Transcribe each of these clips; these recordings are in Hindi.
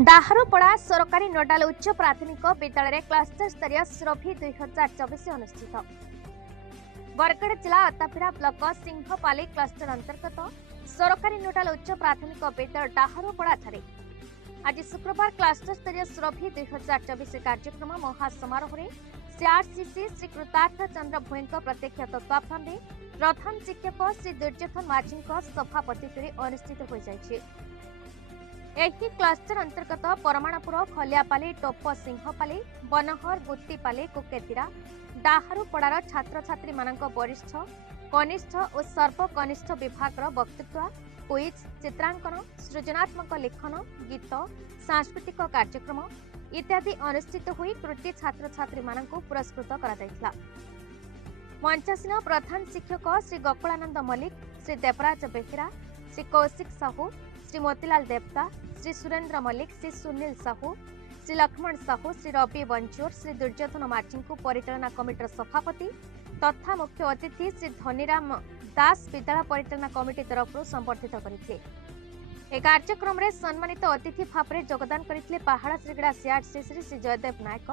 डाहरुपड़ा सरकारी नोडाल उच्च प्राथमिक विद्यालय क्लस्टर स्तरीय श्रफी 2024 अनुष्ठित। बरगड़ जिला अतापिरा ब्लॉक सिंहपाली क्लस्टर अंतर्गत सरकारी नोडाल उच्च प्राथमिक विद्यालय डाहरुपड़ा आज शुक्रवार क्लस्टर स्तरीय श्रफी 2024 कार्यक्रम महासमारोह सीआरसीसी श्री कृतार्थ चंद्र भोई प्रत्यक्ष तत्वावधान में प्रधान शिक्षक श्री दुर्योधन माझी सभापति अनुष्ठित हो जाए। एही क्लस्टर अंतर्गत परमाणपुर खलियापाली टोप सिंहपाली बनहर गुत्तीपाली कुकेतिरा डाहरुपड़ार छात्र छात्री मानक वरिष्ठ कनिष्ठ और सर्वकनिष्ठ विभाग वक्तृत्व क्विज चित्रांकन सृजनात्मक लेखन गीत सांस्कृतिक कार्यक्रम इत्यादि अनुष्ठित हुई कृति छात्र छात्री मानक पुरस्कृत करा। मंचासीन प्रधान शिक्षक श्री गोकुलानंद मल्लिक श्री देवराज बेहेरा श्री कौशिक साहू श्री मोतीलाल देवता श्री सुरेंद्र मल्लिक श्री सुनील साहू श्री लक्ष्मण साहू श्री रवि बंचोर श्री दुर्योधन माझी को परिचालना कमिटर सभापति तथा मुख्य अतिथि श्री धनीराम दास विद्यालय परिचालना कमिटी तरफ संबर्धित करते। कार्यक्रम में सम्मानित अतिथि भाव में योगदान करते पहाड़ श्रीगड़ा सीआरसीसी श्री जयदेव नायक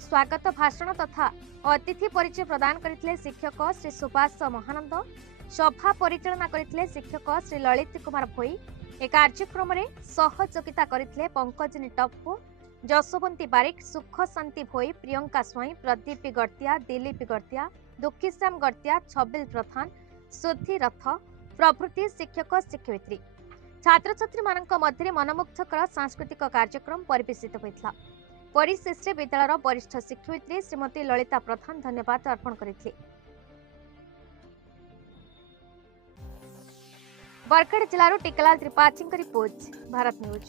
स्वागत भाषण तथा अतिथि परिचय प्रदान करते शिक्षक श्री सुभाष महानंद सभा परिचालना करते शिक्षक श्री ललित कुमार भोई। कार्यक्रम में सहयोगिता करते पंकजनी टप्पू जशवंती बारिक सुख शांति भोई प्रियंका स्वाई प्रदीप गड़तिया दिलीप गड़तिया दुखीश्याम गड़तिया छबिल प्रधान सुधी रथ प्रभृति शिक्षक शिक्षयित्री छात्र छात्री मानक मध्य मनमुग्धकर सांस्कृतिक कार्यक्रम परिवेशित होता। परिशेष विद्यालय वरिष्ठ शिक्षयित्री श्रीमती ललिता प्रधान धन्यवाद अर्पण करते। बरगड़ जिलूर टिकलाल त्रिपाठी रिपोर्ट भारत न्यूज।